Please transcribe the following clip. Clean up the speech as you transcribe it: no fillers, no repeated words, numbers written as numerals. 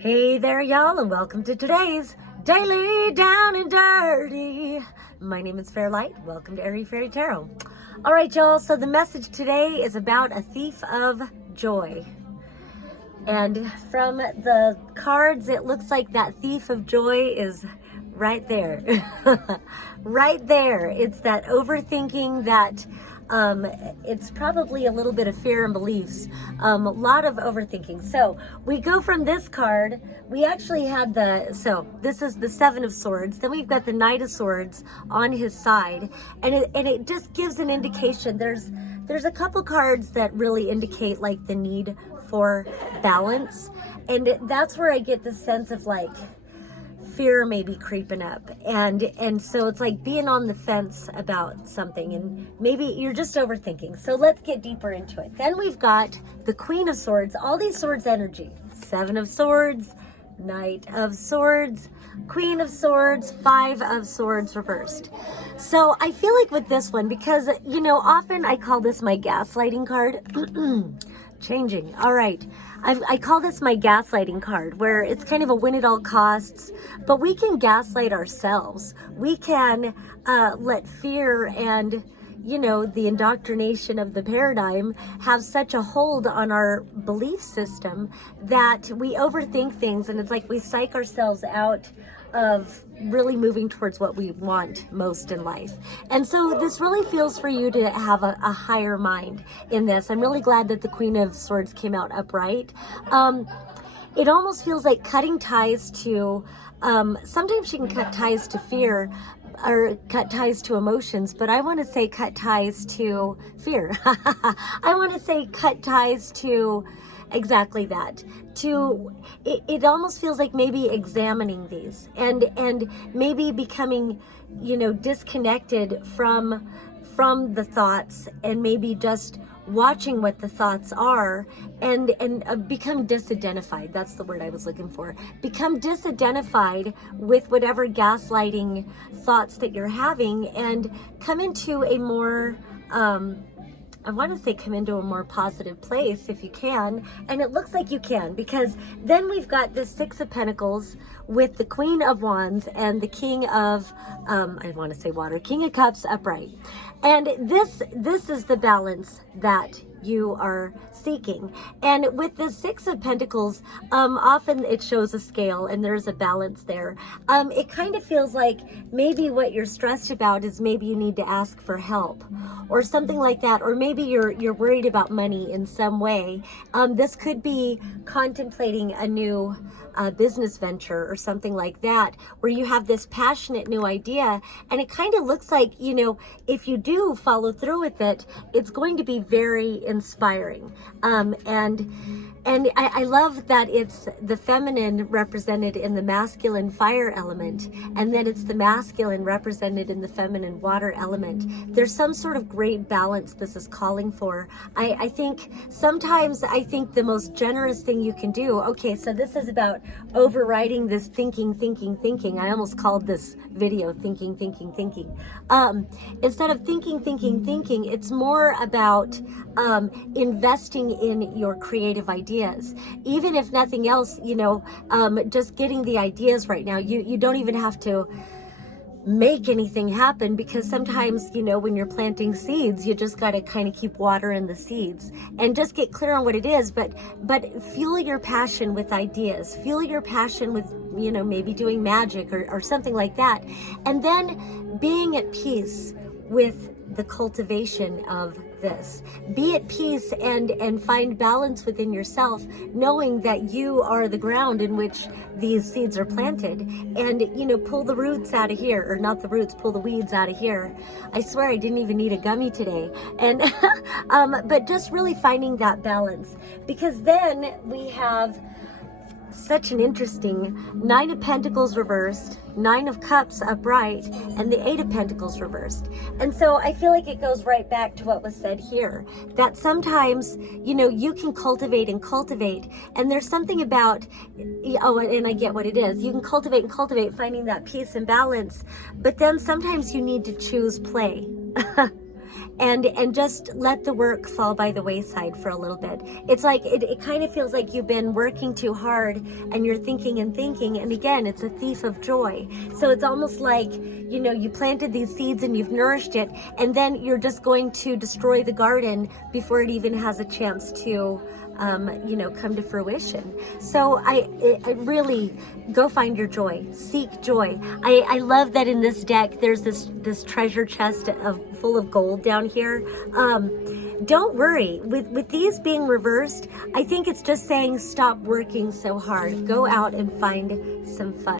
Hey there, y'all, and welcome to today's Daily Down and Dirty. My name is Fairlight. Welcome to Airy Fairy Tarot. All right, y'all, so the message today is about a thief of joy. And from the cards, it looks like that thief of joy is right there. Right there. It's that overthinking, that it's probably a little bit of fear and beliefs, a lot of overthinking. So we go from this card, we actually had this is the Seven of Swords, then we've got the Knight of Swords on his side, and it just gives an indication. There's a couple cards that really indicate like the need for balance, and that's where I get the sense of like fear may be creeping up, and so it's like being on the fence about something, and maybe you're just overthinking. So let's get deeper into it. Then we've got the Queen of Swords, all these swords energy, Seven of Swords, Knight of Swords, Queen of Swords, Five of Swords reversed. So I feel like with this one, because often I call this my gaslighting card. Changing. All right. I call this my gaslighting card, where it's kind of a win at all costs, but we can gaslight ourselves. We can let fear and, the indoctrination of the paradigm have such a hold on our belief system that we overthink things, and it's like we psych ourselves out of really moving towards what we want most in life. And so this really feels for you to have a higher mind in this. I'm really glad that the Queen of Swords came out upright. It almost feels like cutting ties to, sometimes you can cut ties to fear or cut ties to emotions, but I want to say cut ties to fear. I want to say cut ties to exactly that. It almost feels like maybe examining these and maybe becoming, disconnected from the thoughts, and maybe just watching what the thoughts are, and become disidentified. That's the word I was looking for. Become disidentified with whatever gaslighting thoughts that you're having, and come into a more I want to say come into a more positive place if you can, and it looks like you can, because then we've got the Six of Pentacles with the Queen of Wands and the King of, I want to say water, King of Cups upright. And this is the balance that you are seeking. And with the Six of Pentacles, often it shows a scale, and there's a balance there. It kind of feels like maybe what you're stressed about is maybe you need to ask for help or something like that, or maybe you're worried about money in some way. This could be contemplating a new business venture or something like that, where you have this passionate new idea, and it kind of looks like, if you do follow through with it, it's going to be very inspiring. And I love that it's the feminine represented in the masculine fire element, and then it's the masculine represented in the feminine water element. There's some sort of great balance this is calling for. I think sometimes the most generous thing you can do, okay, so this is about overriding this thinking. I almost called this video thinking. Instead of thinking, it's more about investing in your creative ideas. Even if nothing else, just getting the ideas right now. You don't even have to make anything happen, because sometimes, when you're planting seeds, you just got to kind of keep watering the seeds and just get clear on what it is, but fuel your passion with ideas, fuel your passion with, maybe doing magic or something like that, and then being at peace with the cultivation of this. Be at peace and find balance within yourself, knowing that you are the ground in which these seeds are planted, and pull the roots out of here, or not the roots, pull the weeds out of here. I swear I didn't even need a gummy today. And but just really finding that balance, because then we have such an interesting Nine of Pentacles reversed, Nine of Cups upright, and the Eight of Pentacles reversed. And so I feel like it goes right back to what was said here, that sometimes, you can cultivate, and there's something about, and I get what it is, you can cultivate, finding that peace and balance, but then sometimes you need to choose play. and just let the work fall by the wayside for a little bit. It's like it kind of feels like you've been working too hard and you're thinking and thinking, and again, it's a thief of joy. So it's almost like, you know, you planted these seeds and you've nourished it, and then you're just going to destroy the garden before it even has a chance to you know, come to fruition. So I really go find your joy, seek joy. I love that in this deck there's this treasure chest full of gold down here. Don't worry, with these being reversed, I think it's just saying stop working so hard. Go out and find some fun.